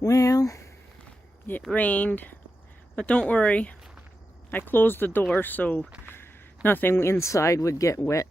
Well, it rained, but don't worry. I closed the door so nothing inside would get wet.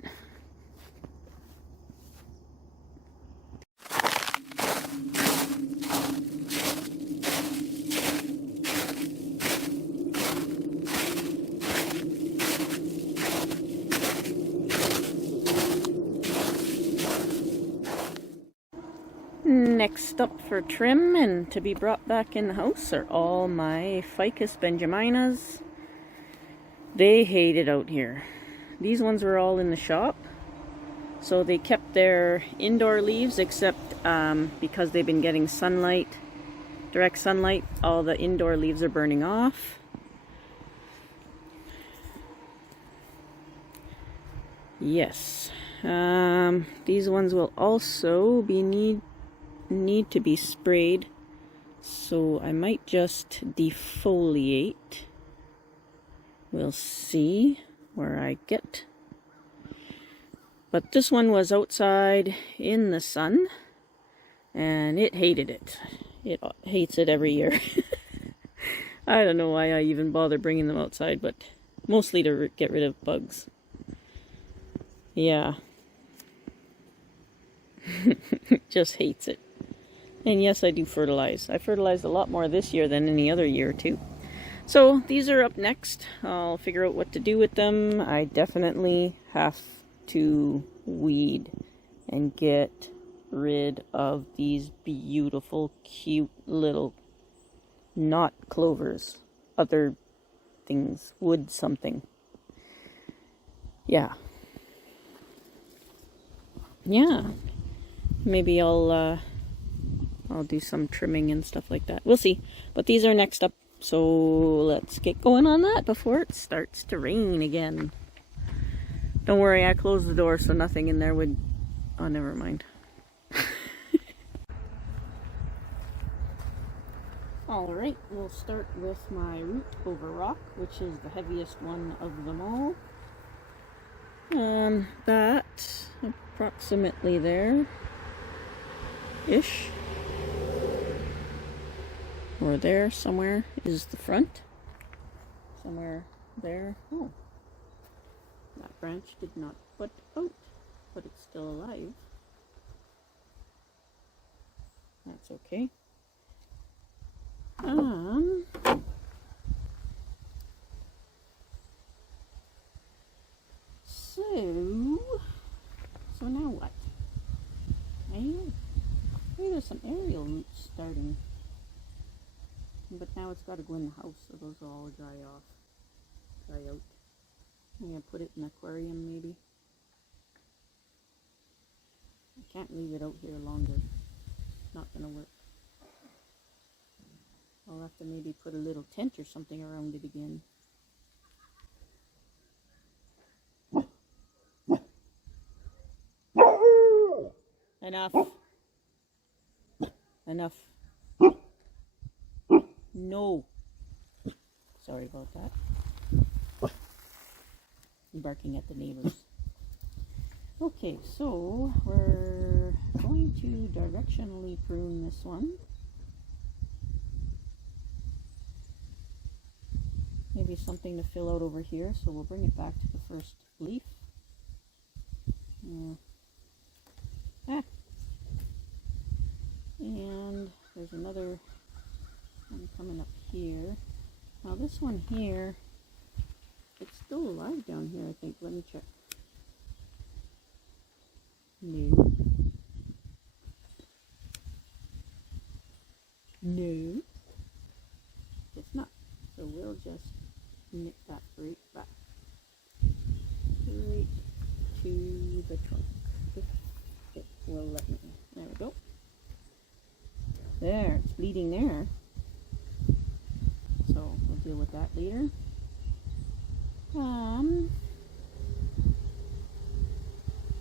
Next up for trim and to be brought back in the house are all my Ficus benjaminas. They hate it out here. These ones were all in the shop, so they kept their indoor leaves, except because they've been getting sunlight, direct sunlight, all the indoor leaves are burning off. Yes, these ones will also be need to be sprayed, so I might just defoliate. We'll see where I get. But this one was outside in the sun and it hated it. It hates it every year. I don't know why I even bother bringing them outside, but mostly to get rid of bugs. Yeah. Just hates it. And yes, I do fertilize. I fertilized a lot more this year than any other year too. So these are up next. I'll figure out what to do with them. I definitely have to weed and get rid of these beautiful, cute little, not clovers, other things, wood something. Yeah. Maybe I'll do some trimming and stuff like that. We'll see. But these are next up. So let's get going on that before it starts to rain again. Don't worry, I closed the door so nothing in there would... Oh, never mind. Alright, we'll start with my root over rock, which is the heaviest one of them all. That, approximately there-ish. Or there somewhere is the front. Somewhere there. Oh. That branch did not put out, but it's still alive. That's okay. So now what? Hey, there's some aerial roots starting. But now it's got to go in the house, so those will all dry out. I'm going to put it in the aquarium, maybe. I can't leave it out here longer. It's not going to work. I'll have to maybe put a little tent or something around it again. Enough. Enough. No. Sorry about that. I'm barking at the neighbors. Okay, so we're going to directionally prune this one. Maybe something to fill out over here, so we'll bring it back to the first leaf. And there's another one coming up here. Now this one here, it's still alive down here, I think. Let me check. No. No. It's not. So we'll just knit that right back. Right to the trunk. If it will let me. There we go. There, it's bleeding there. So we'll deal with that later.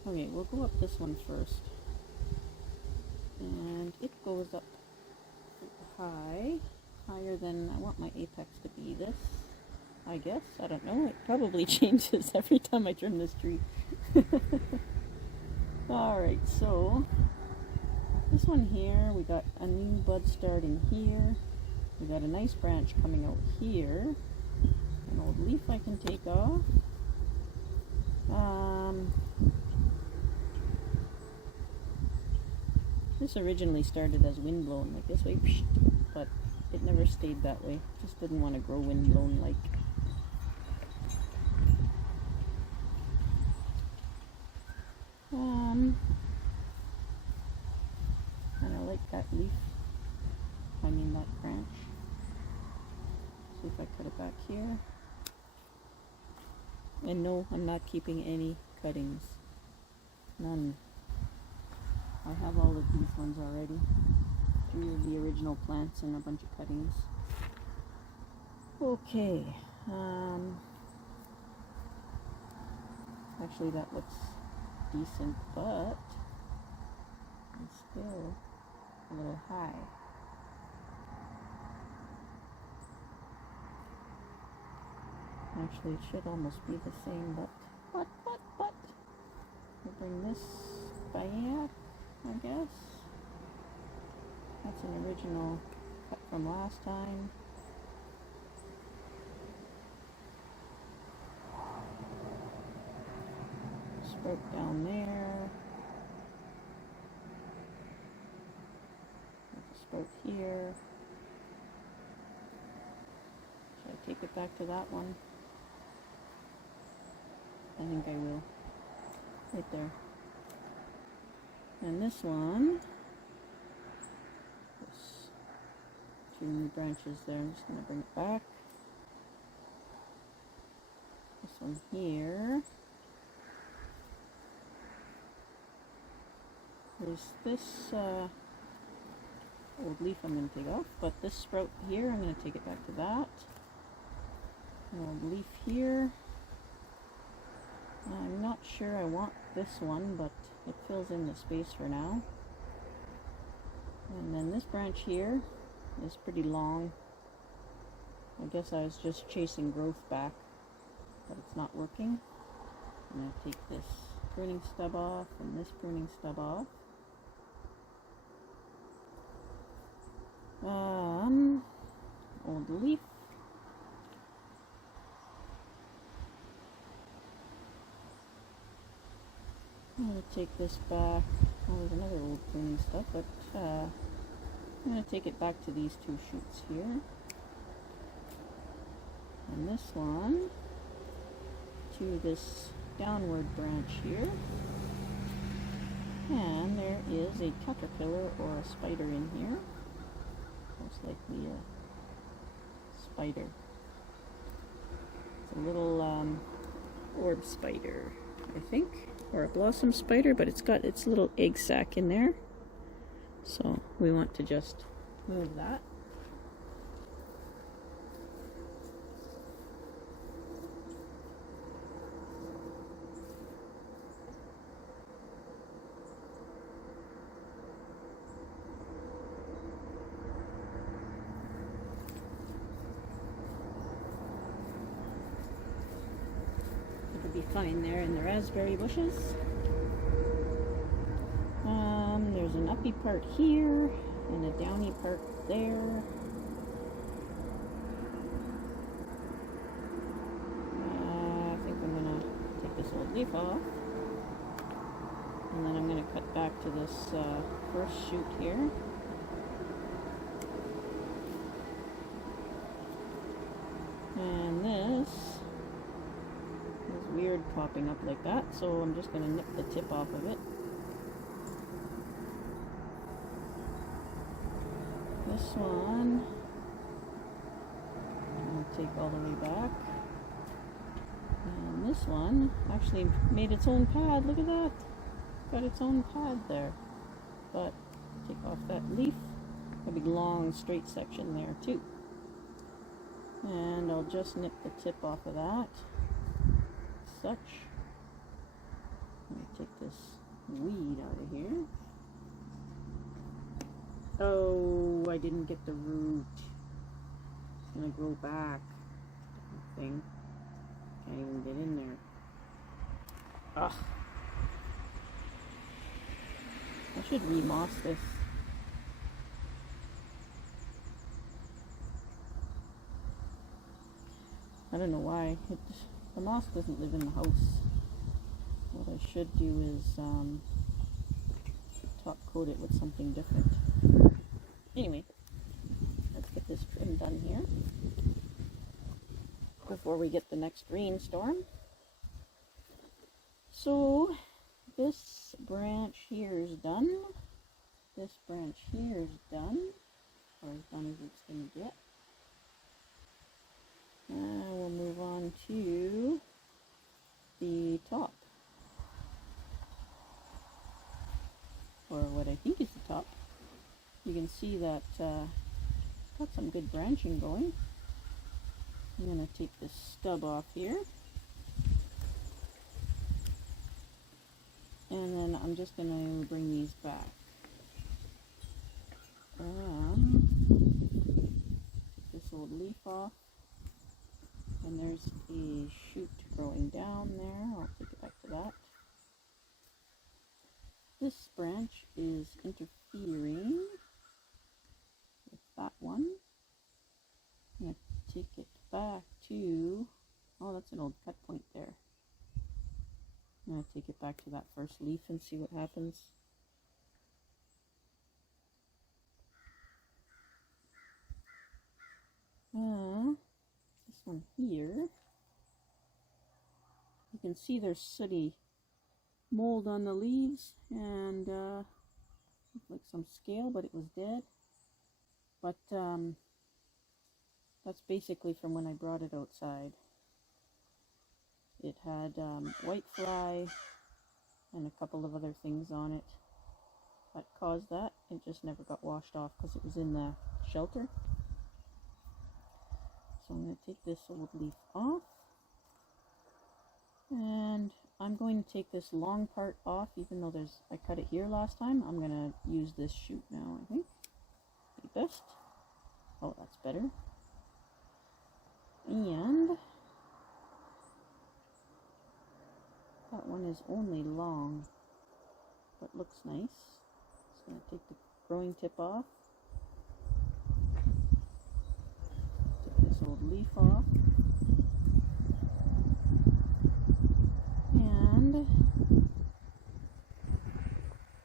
Okay, we'll go up this one first. And it goes up high. Higher than, I want my apex to be this, I guess. I don't know. It probably changes every time I trim this tree. Alright, so This one here, we got a new bud starting here. We got a nice branch coming out here. An old leaf I can take off. This originally started as windblown, like this way, but it never stayed that way. Just didn't want to grow windblown like. And I like that leaf. I mean that branch. See if I cut it back here. And no, I'm not keeping any cuttings. None. I have all of these ones already. 3 of the original plants and a bunch of cuttings. Okay. Actually that looks decent, but it's still a little high. Actually, it should almost be the same, but. We'll bring this back, I guess. That's an original cut from last time. Sprout down there. Sprout here. Should I take it back to that one? I think I will. Right there. And this one, there's 2 new branches there. I'm just going to bring it back. This one here. There's this old leaf I'm going to take off, but this sprout here, I'm going to take it back to that. An old leaf here. I'm not sure I want this one, but it fills in the space for now. And then this branch here is pretty long. I guess I was just chasing growth back, but it's not working. I'm going to take this pruning stub off and this pruning stub off. Old leaf. I'm going to take this back. Oh, there's another old pruning stuff, but I'm going to take it back to these 2 shoots here. And this one to this downward branch here. And there is a caterpillar or a spider in here. Most likely a spider. It's a little orb spider, I think. Or a blossom spider, but it's got its little egg sac in there. So we want to just move that. It'll be fine there in the raspberry bushes. There's an uppy part here and a downy part there. I think I'm gonna take this old leaf off, and then I'm gonna cut back to this first shoot here. And this is weird popping up like that, so I'm just gonna nip the tip off of it. This one, I'll take all the way back. And this one actually made its own pad. Look at that. Got its own pad there. But take off that leaf. A big long straight section there too. And I'll just nip the tip off of that. Such. Let me take this weed out of here. Oh, I didn't get the root. It's gonna grow back. Thing. Can't even get in there. Ugh. I should remoss this. I don't know why. The moss doesn't live in the house. What I should do is top coat it with something different. Anyway, let's get this trim done here before we get the next rainstorm. So this branch here is done. This branch here is done, or as done as it's going to get. We'll move on to the top, or what I think is the top. You can see that got some good branching going. I'm going to take this stub off here, and then I'm just going to bring these back. This old leaf off, and there's a shoot growing down there. I'll take it back to that. This branch is interfering with that one. I'm going to take it back to, oh, that's an old cut point there. I'm going to take it back to that first leaf and see what happens. This one here, you can see there's sooty mold on the leaves and like some scale, but it was dead. But that's basically from when I brought it outside. It had white fly and a couple of other things on it that caused that. It just never got washed off because it was in the shelter. So I'm going to take this old leaf off, and I'm going to take this long part off, even though I cut it here last time. I'm going to use this shoot now, I think. Be best. Oh, that's better. And that one is only long, but looks nice. Just going to take the growing tip off. Old leaf off, and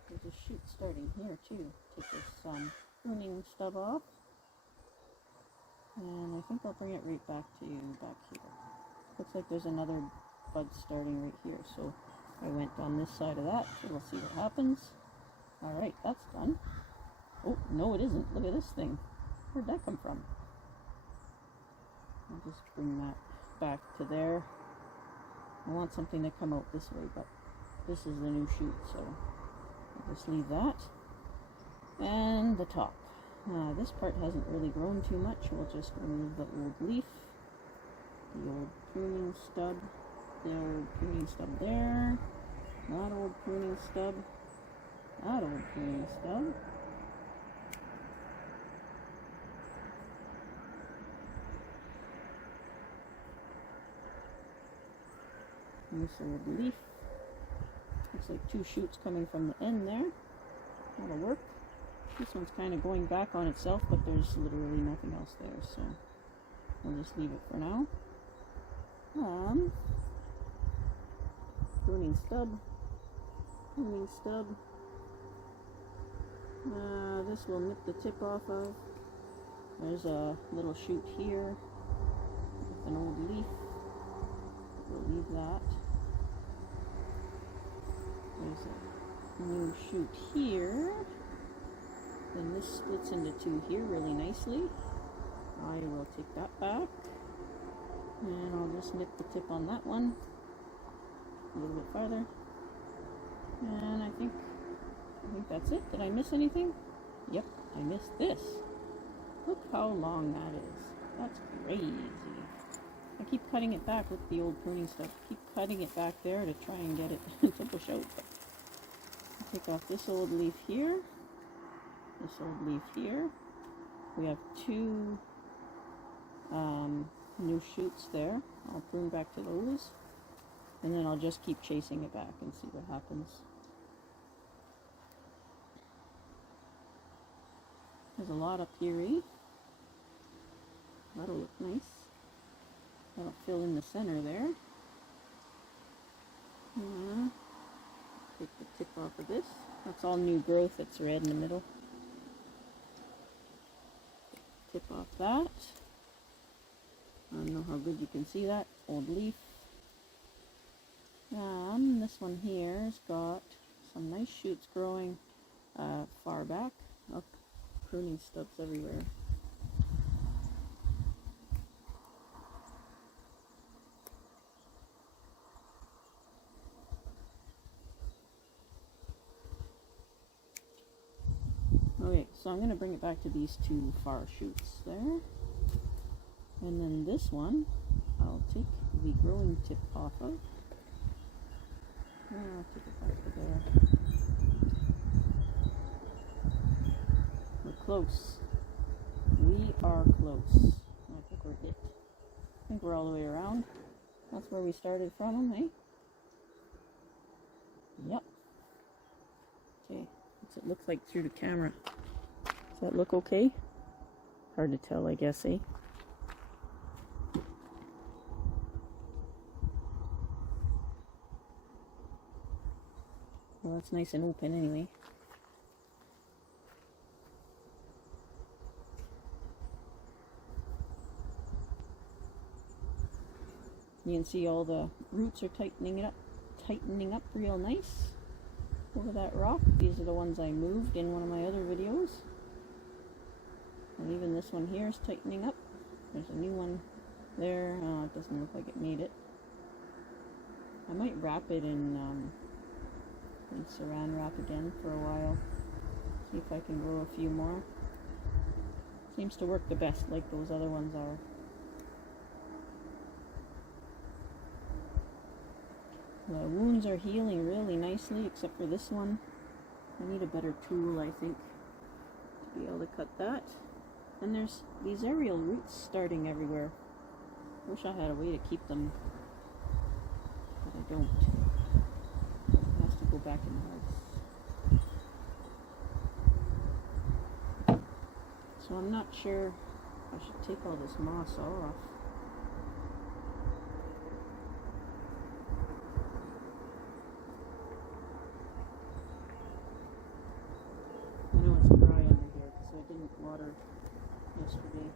there's a shoot starting here too. Take this pruning stub off, and I think I'll bring it right back to back here. Looks like there's another bud starting right here, so I went on this side of that, so we'll see what happens. Alright, that's done. Oh, no it isn't. Look at this thing. Where'd that come from? I'll just bring that back to there. I want something to come out this way, but this is the new shoot, so I'll just leave that. And the top. This part hasn't really grown too much. We'll just remove the old leaf, the old pruning stub, the old pruning stub there, that old pruning stub, that old pruning stub. This old leaf. Looks like two shoots coming from the end there. That'll work. This one's kind of going back on itself, but there's literally nothing else there, so we'll just leave it for now. Pruning stub. Pruning stub. This will nip the tip off of. There's a little shoot here with an old leaf. We'll leave that. There's a new shoot here. Then this splits into two here really nicely. I will take that back. And I'll just nip the tip on that one a little bit farther. And I think that's it. Did I miss anything? Yep, I missed this. Look how long that is. That's crazy. I keep cutting it back with the old pruning stuff. Keep cutting it back there to try and get it to push out. But I'll take off this old leaf here. This old leaf here. We have two new shoots there. I'll prune back to those. And then I'll just keep chasing it back and see what happens. There's a lot up here. That'll look nice. That'll fill in the center there. Take the tip off of this. That's all new growth that's red in the middle. Tip off that. I don't know how good you can see that. Old leaf. This one here has got some nice shoots growing far back. Look, pruning stubs everywhere. Okay, so I'm going to bring it back to these two far shoots there. And then this one, I'll take the growing tip off of. I'll take it back to there. We're close. We are close. I think we're hit. I think we're all the way around. That's where we started from, eh? Yep. Okay, what's it look like through the camera? Does that look okay? Hard to tell, I guess, eh? Well, that's nice and open anyway. You can see all the roots are tightening up real nice over that rock. These are the ones I moved in one of my other videos. And even this one here is tightening up. There's a new one there. It doesn't look like it made it. I might wrap it in saran wrap again for a while. See if I can grow a few more. Seems to work the best, like those other ones are. The wounds are healing really nicely, except for this one. I need a better tool, I think, to be able to cut that. And there's these aerial roots starting everywhere. Wish I had a way to keep them, but I don't. It has to go back in the house. So I'm not sure I should take all this moss off. I know it's dry under here because I didn't water yesterday.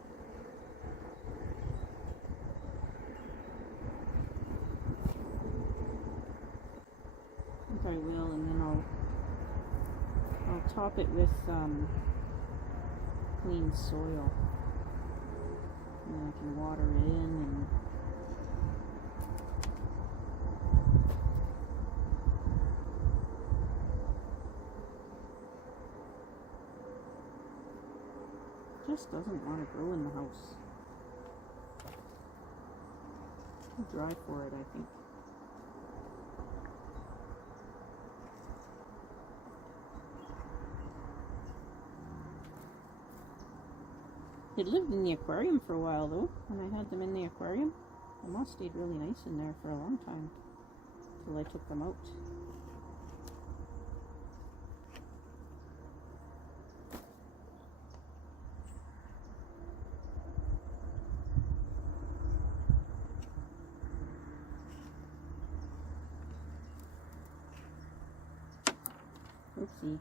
I think I will, and then I'll top it with clean soil, and then I can water it in and just doesn't want to grow in the house. Too dry for it, I think. It lived in the aquarium for a while though. When I had them in the aquarium, the moss stayed really nice in there for a long time until I took them out. Oopsie.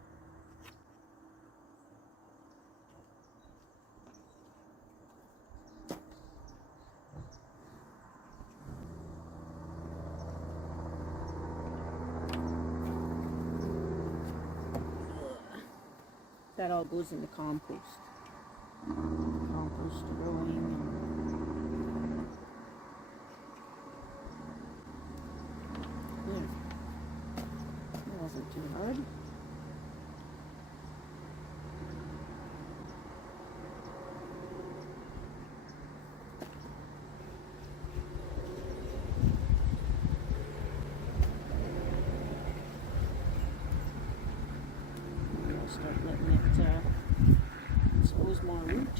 That all goes in the compost. Compost growing. Yeah. That wasn't too hard. Start letting it expose more root.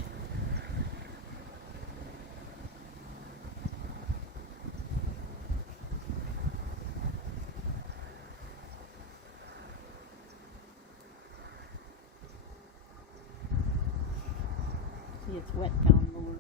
See, it's wet down lower.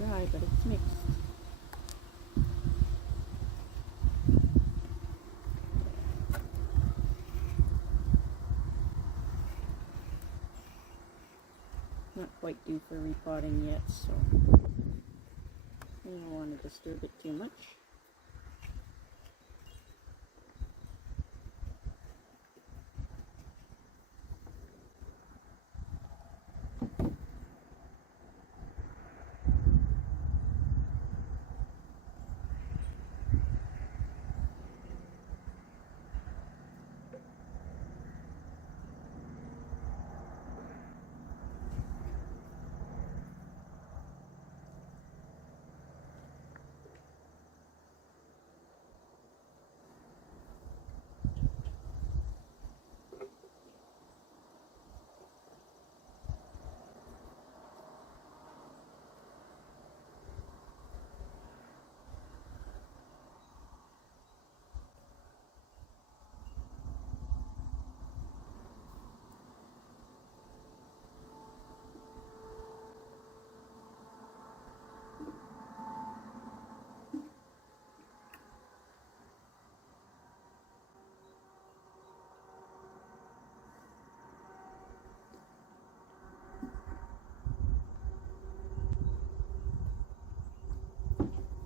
dry, but it's mixed. Not quite due for repotting yet, so I don't want to disturb it too much.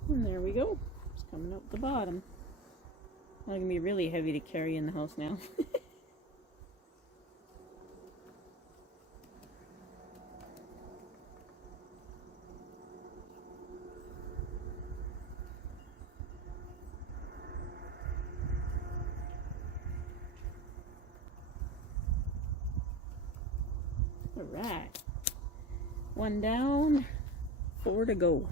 And there we go. It's coming out the bottom. It's going to be really heavy to carry in the house now. Alright. One down, 4 to go.